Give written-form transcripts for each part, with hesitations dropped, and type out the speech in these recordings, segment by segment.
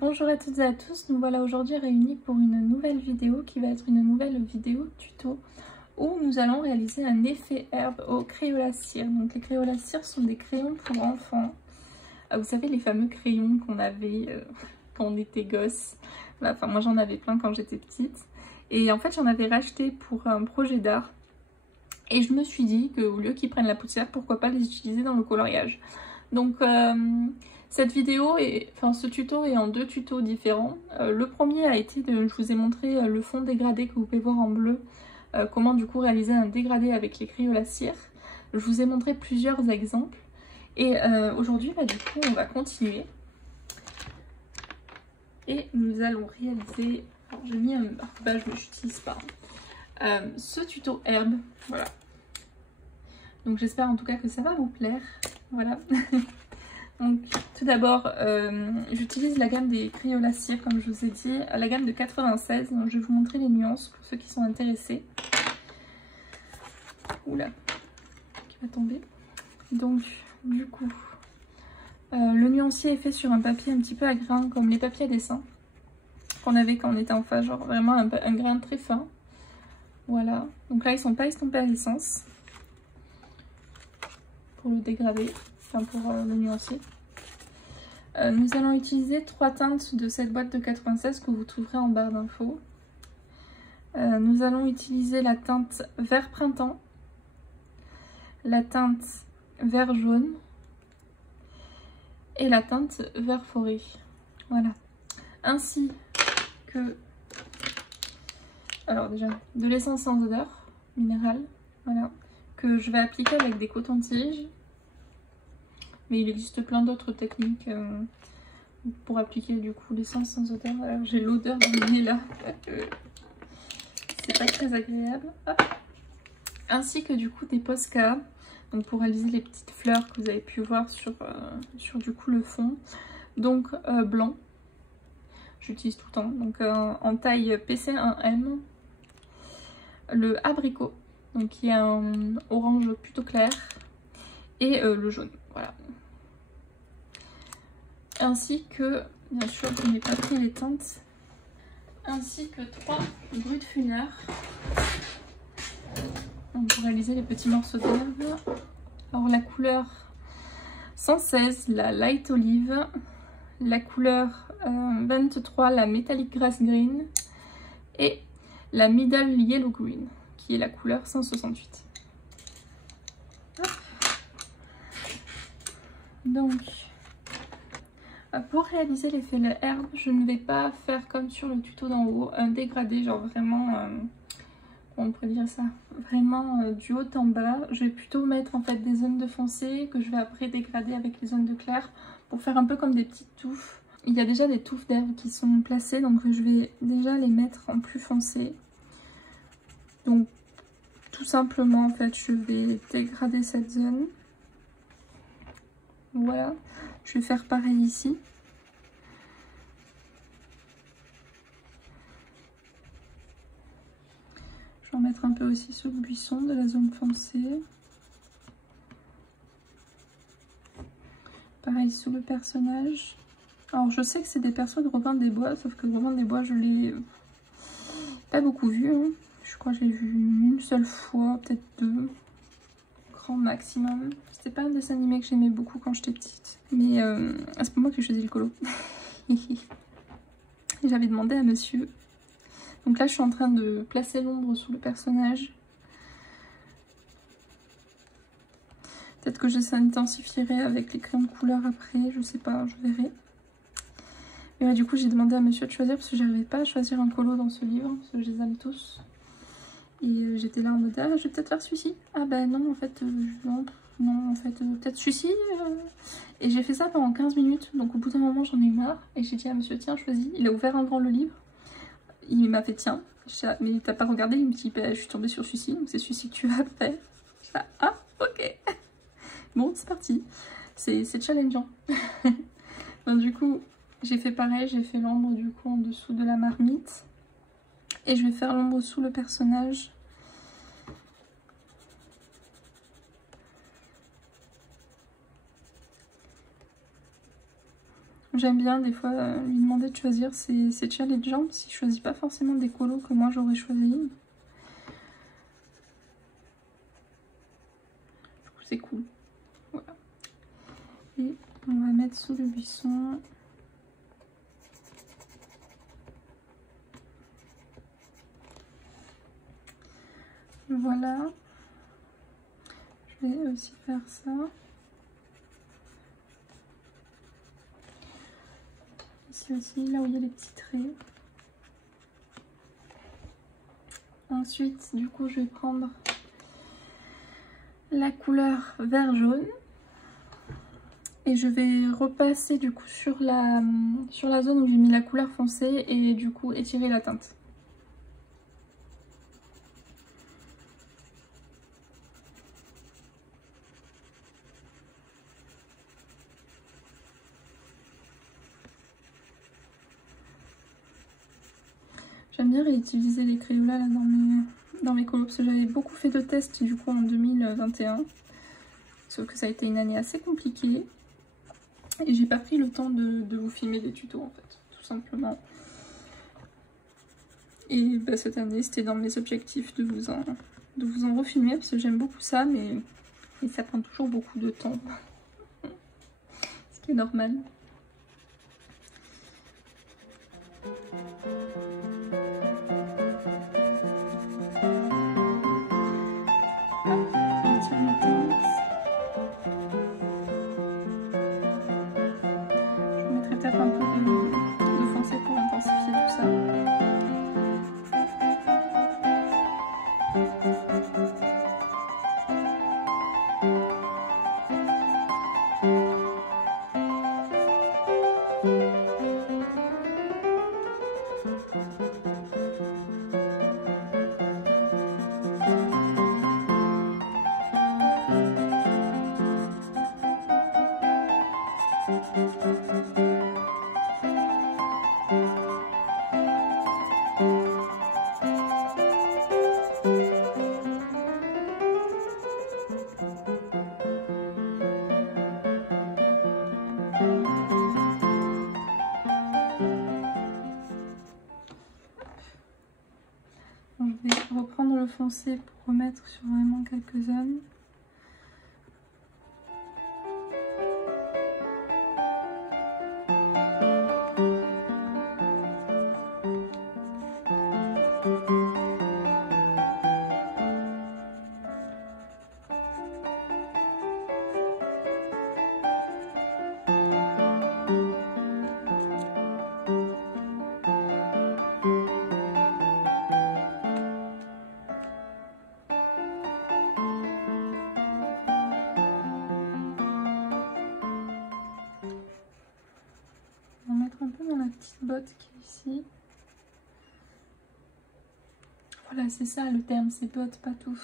Bonjour à toutes et à tous, nous voilà aujourd'hui réunis pour une nouvelle vidéo qui va être une nouvelle vidéo tuto où nous allons réaliser un effet herbe au Crayola cire. Donc les Crayola cire sont des crayons pour enfants. Vous savez les fameux crayons qu'on avait quand on était gosse. Enfin moi j'en avais plein quand j'étais petite. Et en fait j'en avais racheté pour un projet d'art. Et je me suis dit qu'au lieu qu'ils prennent la poussière, pourquoi pas les utiliser dans le coloriage. Donc cette vidéo, ce tuto est en deux tutos différents. Le premier a été, je vous ai montré le fond dégradé que vous pouvez voir en bleu. Comment du coup réaliser un dégradé avec les Crayola cire. Je vous ai montré plusieurs exemples. Et aujourd'hui, du coup, on va continuer. Et nous allons réaliser... Alors, j'ai mis un marque-page, mais je n'utilise pas. Ce tuto herbe, voilà. Donc j'espère en tout cas que ça va vous plaire. Voilà. Donc tout d'abord, j'utilise la gamme des Crayola cire, comme je vous ai dit, la gamme de 96. Donc je vais vous montrer les nuances pour ceux qui sont intéressés. Oula, qui va tomber. Donc du coup, le nuancier est fait sur un papier un petit peu à grain, comme les papiers à dessin qu'on avait quand on était enfant, genre vraiment un grain très fin. Voilà, donc là ils sont pas estampés à l'essence pour le dégradé, enfin pour le nuancier. Nous allons utiliser 3 teintes de cette boîte de 96 que vous trouverez en barre d'infos. Nous allons utiliser la teinte vert printemps, la teinte vert jaune et la teinte vert forêt. Voilà, ainsi que alors déjà de l'essence sans odeur minérale, voilà, que je vais appliquer avec des cotons-tiges. Mais il existe plein d'autres techniques pour appliquer du coup l'essence sans odeur. J'ai l'odeur du nez là, c'est pas très agréable. Hop. Ainsi que du coup des Posca, donc pour réaliser les petites fleurs que vous avez pu voir sur du coup le fond. Donc blanc, j'utilise tout le temps, donc en taille PC1M. Le abricot, donc qui est un orange plutôt clair, et le jaune, voilà. Ainsi que, bien sûr, je n'ai pas pris les teintes, ainsi que 3 brut funeurs pour réaliser les petits morceaux d'herbe. Alors la couleur 116, la light olive, la couleur 23, la metallic grass green, et la middle yellow green, qui est la couleur 168. Donc, pour réaliser l'effet herbe, je ne vais pas faire comme sur le tuto d'en haut, un dégradé, genre vraiment, comment on pourrait dire ça, vraiment du haut en bas. Je vais plutôt mettre en fait des zones de foncé que je vais après dégrader avec les zones de clair pour faire un peu comme des petites touffes. Il y a déjà des touffes d'herbe qui sont placées, donc je vais déjà les mettre en plus foncé. Donc tout simplement en fait je vais dégrader cette zone. Voilà, je vais faire pareil ici. Je vais en mettre un peu aussi sur le buisson de la zone foncée. Pareil sous le personnage. Alors je sais que c'est des persos de Robin des Bois, sauf que Robin des Bois je l'ai pas beaucoup vu. Hein. Je crois que je l'ai vu une seule fois, peut-être 2. Grand maximum. C'était pas un dessin animé que j'aimais beaucoup quand j'étais petite. Mais c'est pas moi qui ai choisi le colo. J'avais demandé à monsieur. Donc là je suis en train de placer l'ombre sous le personnage. Peut-être que je s'intensifierai avec les crayons de couleur après, je sais pas, je verrai. Mais ouais, du coup j'ai demandé à monsieur de choisir parce que j'arrivais pas à choisir un colo dans ce livre, parce que je les aime tous. Et j'étais là en mode, ah, je vais peut-être faire celui-ci. Ah bah non, en fait, non, en fait, peut-être celui-ci. Et j'ai fait ça pendant 15 minutes, donc au bout d'un moment j'en ai eu marre. Et j'ai dit à monsieur, tiens, choisis. Il a ouvert un grand le livre. Il m'a fait, tiens, mais t'as pas regardé? Il me dit, bah, je suis tombée sur celui-ci, donc c'est celui-ci que tu vas faire. Je dis, ah, ok. Bon, c'est parti. C'est challengeant. Donc du coup, j'ai fait pareil, j'ai fait l'ombre du coup en dessous de la marmite. Et je vais faire l'ombre sous le personnage. J'aime bien des fois lui demander de choisir ses challengeants, s'il ne choisit pas forcément des colos que moi j'aurais choisi. Du coup c'est cool. Voilà. Et on va mettre sous le buisson. Voilà. Je vais aussi faire ça. Ici aussi, là où il y a les petits traits. Ensuite, du coup, je vais prendre la couleur vert jaune. Et je vais repasser du coup sur la zone où j'ai mis la couleur foncée et du coup étirer la teinte. J'aime bien réutiliser les Crayolas là dans mes colos parce que j'avais beaucoup fait de tests du coup en 2021. Sauf que ça a été une année assez compliquée. Et j'ai pas pris le temps de vous filmer des tutos en fait, tout simplement. Et bah, cette année c'était dans mes objectifs de vous en refilmer parce que j'aime beaucoup ça, mais ça prend toujours beaucoup de temps. Ce qui est normal. Peut-être un peu de foncé pour intensifier tout ça. Je vais reprendre le foncé pour remettre sur vraiment quelques zones. Petite botte qui est ici. Voilà, c'est ça le terme, c'est botte, pas tout.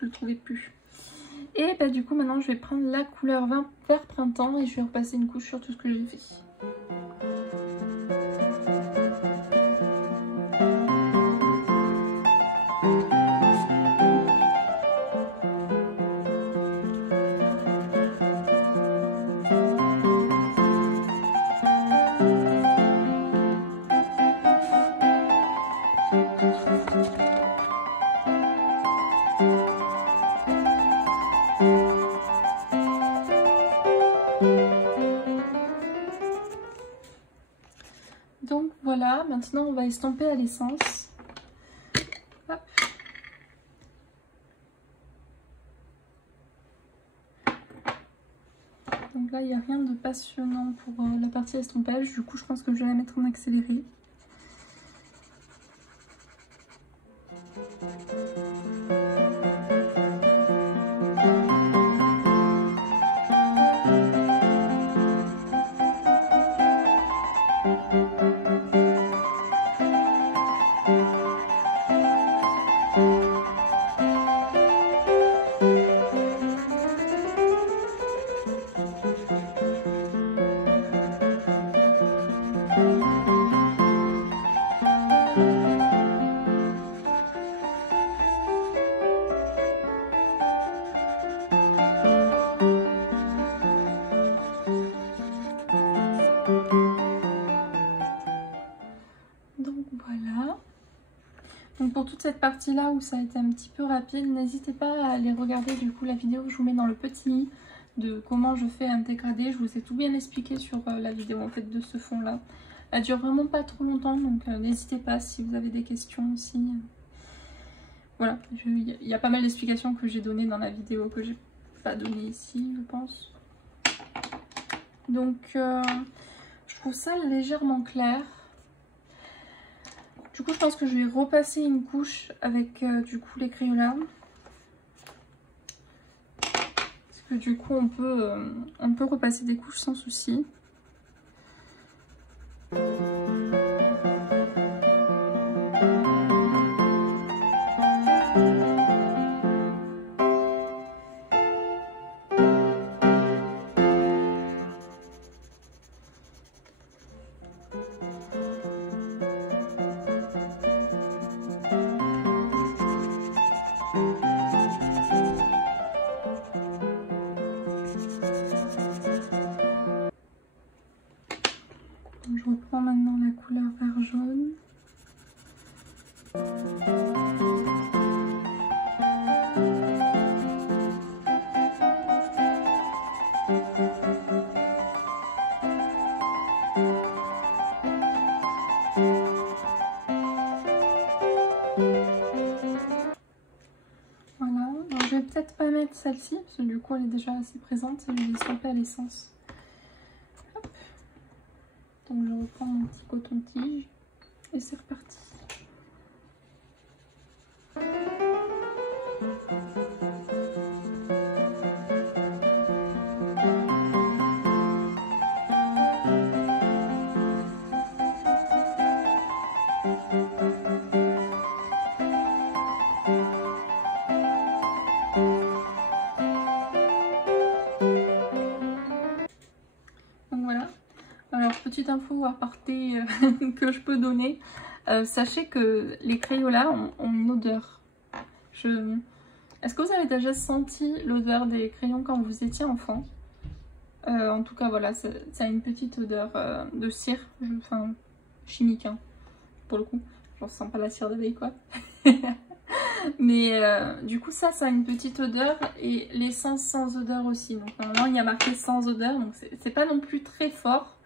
Je le trouvais plus. Et bah du coup maintenant je vais prendre la couleur vert printemps et je vais repasser une couche sur tout ce que j'ai fait. Donc voilà, maintenant on va estomper à l'essence. Donc là il n'y a rien de passionnant pour la partie estompage, du coup je pense que je vais la mettre en accéléré. Donc voilà. Donc pour toute cette partie là où ça a été un petit peu rapide, n'hésitez pas à aller regarder du coup la vidéo que je vous mets dans le petit i de comment je fais un dégradé. Je vous ai tout bien expliqué sur la vidéo en fait de ce fond là. Elle dure vraiment pas trop longtemps, donc n'hésitez pas si vous avez des questions aussi. Voilà, il y a pas mal d'explications que j'ai données dans la vidéo que j'ai pas donné ici, je pense. Donc je trouve ça légèrement clair. Du coup je pense que je vais repasser une couche avec du coup les Crayolas. Parce que du coup on peut repasser des couches sans souci. Je reprends maintenant la couleur vert jaune. Voilà, alors je vais peut-être pas mettre celle-ci, parce que du coup elle est déjà assez présente, et je vais estomper à l'essence. Donc je reprends mon petit coton-tige et c'est reparti. Donc voilà. Alors petite info à parté que je peux donner. Sachez que les Crayolas ont une odeur. Est-ce que vous avez déjà senti l'odeur des crayons quand vous étiez enfant? En tout cas voilà, ça a une petite odeur de cire, enfin chimique hein, pour le coup. J'en sens pas la cire d'abeille quoi. Mais du coup ça a une petite odeur et l'essence sans odeur aussi. Donc normalement il y a marqué sans odeur, donc c'est pas non plus très fort.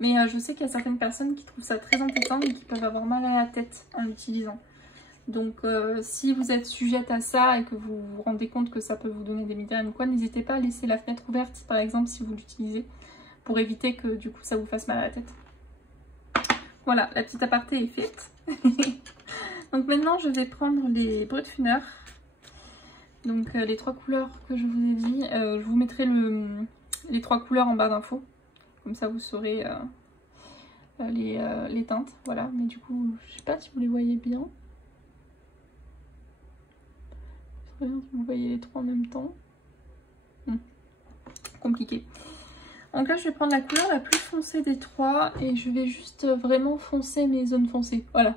Mais je sais qu'il y a certaines personnes qui trouvent ça très entêtant et qui peuvent avoir mal à la tête en l'utilisant. Donc si vous êtes sujette à ça et que vous vous rendez compte que ça peut vous donner des migraines ou quoi, n'hésitez pas à laisser la fenêtre ouverte par exemple si vous l'utilisez pour éviter que du coup ça vous fasse mal à la tête. Voilà, la petite aparté est faite. Donc maintenant je vais prendre les Brutfunner. Donc les trois couleurs que je vous ai dit. Je vous mettrai les trois couleurs en barre d'infos. Comme ça vous saurez les teintes. Voilà, mais du coup je sais pas si vous les voyez bien. Si vous voyez les trois en même temps. Compliqué. Donc là je vais prendre la couleur la plus foncée des trois et je vais juste vraiment foncer mes zones foncées. Voilà.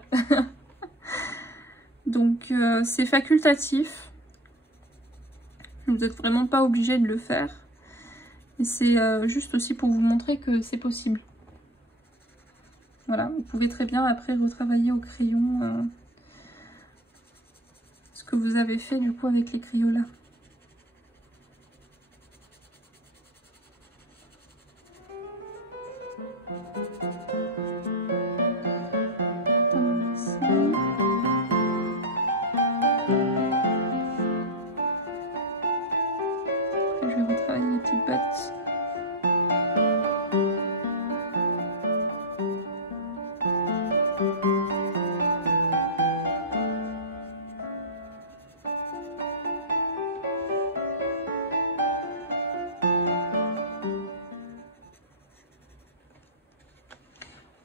Donc c'est facultatif. Vous n'êtes vraiment pas obligé de le faire. Et c'est juste aussi pour vous montrer que c'est possible. Voilà, vous pouvez très bien après retravailler au crayon ce que vous avez fait du coup avec les Crayolas. Je vais retravailler les petites bottes.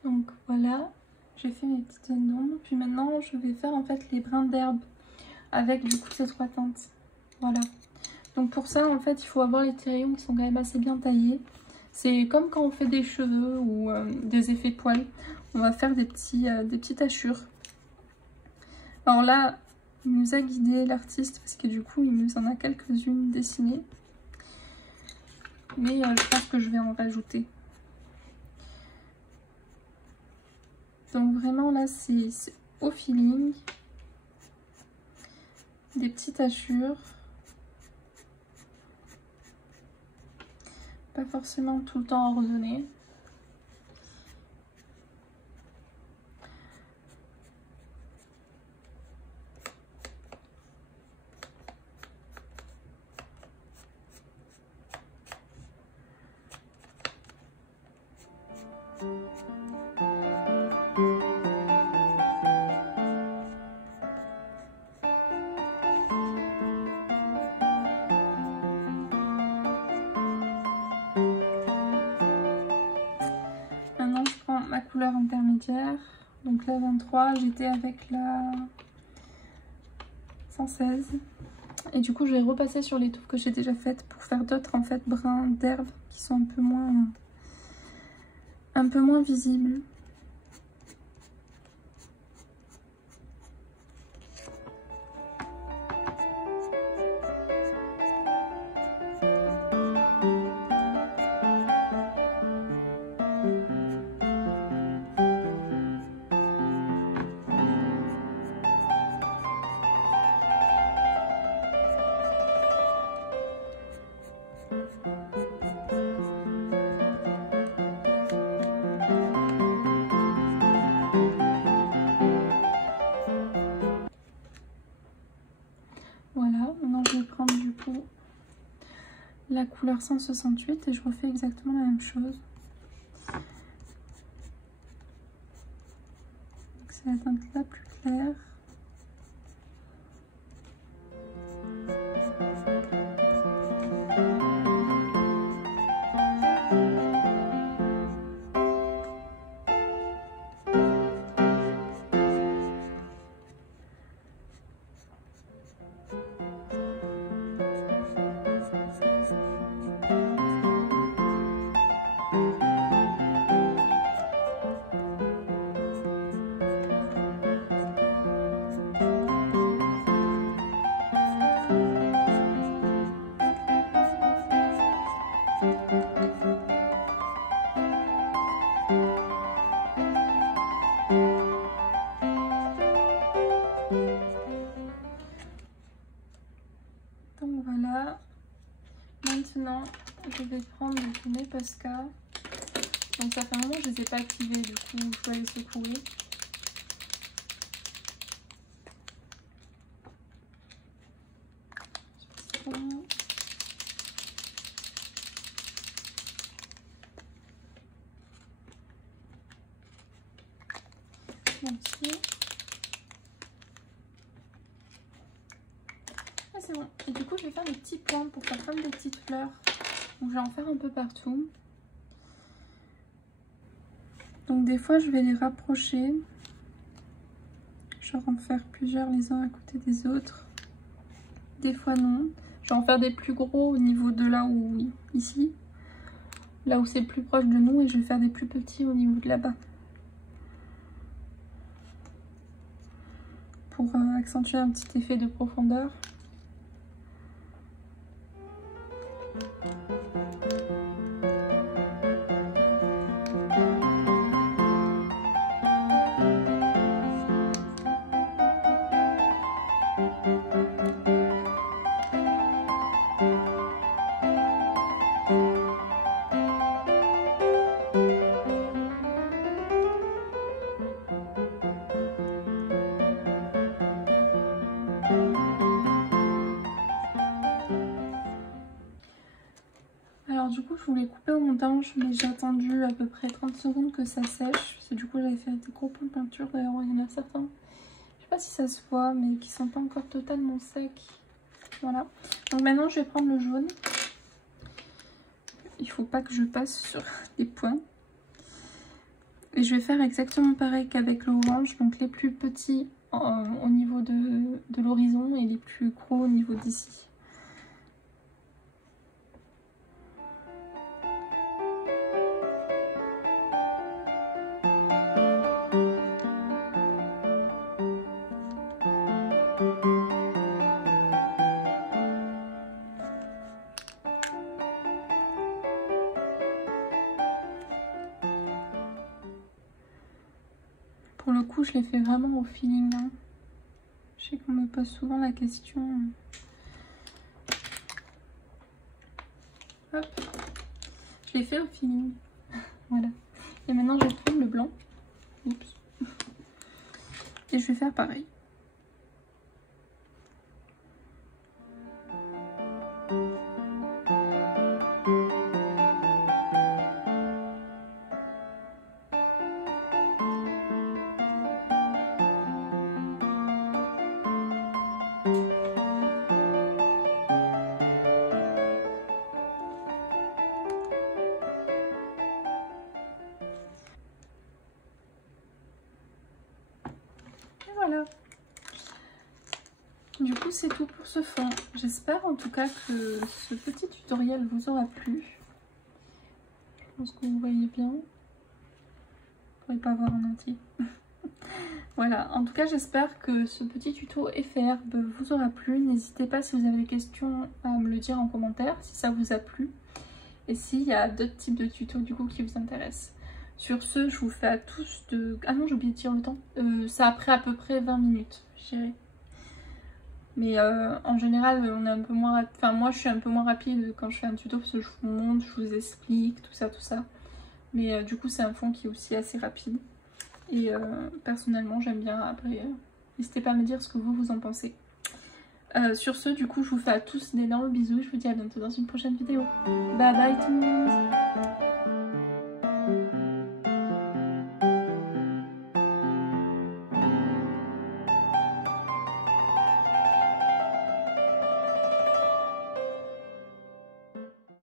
Donc voilà, j'ai fait mes petites zones d'ombre. Puis maintenant, je vais faire en fait les brins d'herbe avec du coup ces trois teintes. Voilà. Donc pour ça, en fait, il faut avoir les crayons qui sont quand même assez bien taillés. C'est comme quand on fait des cheveux ou des effets poils. On va faire des petites hachures. Alors là, il nous a guidé l'artiste parce que du coup, il nous en a quelques-unes dessinées. Mais je pense que je vais en rajouter. Donc vraiment là c'est au feeling. Des petites hachures. Pas forcément tout le temps ordonné. Maintenant je prends ma couleur intermédiaire. Donc la 23, j'étais avec la 116. Et du coup je vais repasser sur les touffes que j'ai déjà faites pour faire d'autres en fait brins d'herbe qui sont un peu moins visibles. Voilà, maintenant je vais prendre du coup la couleur 168 et je refais exactement la même chose. C'est la teinte la plus claire. Donc voilà, maintenant je vais prendre tous mes Posca. Donc ça fait un moment que je ne les ai pas activés, du coup je vais les secouer. Ici. Ah, c'est bon. Et du coup je vais faire des petits points pour faire comme des petites fleurs. Donc je vais en faire un peu partout. Donc des fois je vais les rapprocher. Genre en faire plusieurs les uns à côté des autres. Des fois non. Je vais en faire des plus gros au niveau de là où... ici. Là où c'est le plus proche de nous, et je vais faire des plus petits au niveau de là-bas. Pour accentuer un petit effet de profondeur. Alors du coup je voulais couper au montage, mais j'ai attendu à peu près 30 secondes que ça sèche. Parce que du coup j'avais fait des gros points de peinture, d'ailleurs il y en a certains, je sais pas si ça se voit, mais qui sont pas encore totalement secs. Voilà, donc maintenant je vais prendre le jaune. Il faut pas que je passe sur les points. Et je vais faire exactement pareil qu'avec l'orange, donc les plus petits au niveau de l'horizon et les plus gros au niveau d'ici. le coup, je l'ai fait vraiment au feeling. Hein. Je sais qu'on me pose souvent la question. Hop. Je l'ai fait au feeling. Voilà. Et maintenant, je vais prendre le blanc. Oups. Et je vais faire pareil. Voilà. Du coup, c'est tout pour ce fond. J'espère en tout cas que ce petit tutoriel vous aura plu. Je pense que vous voyez bien. Vous ne pourrez pas voir en entier. Voilà, en tout cas, j'espère que ce petit tuto effet herbe vous aura plu. N'hésitez pas, si vous avez des questions, à me le dire en commentaire, si ça vous a plu. Et s'il y a d'autres types de tutos du coup qui vous intéressent. Sur ce, je vous fais à tous de... Ah non, j'ai oublié de dire le temps. Ça a pris à peu près 20 minutes, je dirais. Mais en général, on est un peu moins... Enfin, moi, je suis un peu moins rapide quand je fais un tuto parce que je vous montre, je vous explique, tout ça, tout ça. Mais du coup, c'est un fond qui est aussi assez rapide. Et personnellement, j'aime bien. Après, n'hésitez pas à me dire ce que vous en pensez. Sur ce, du coup, je vous fais à tous d'énormes bisous. Je vous dis à bientôt dans une prochaine vidéo. Bye bye tout le monde!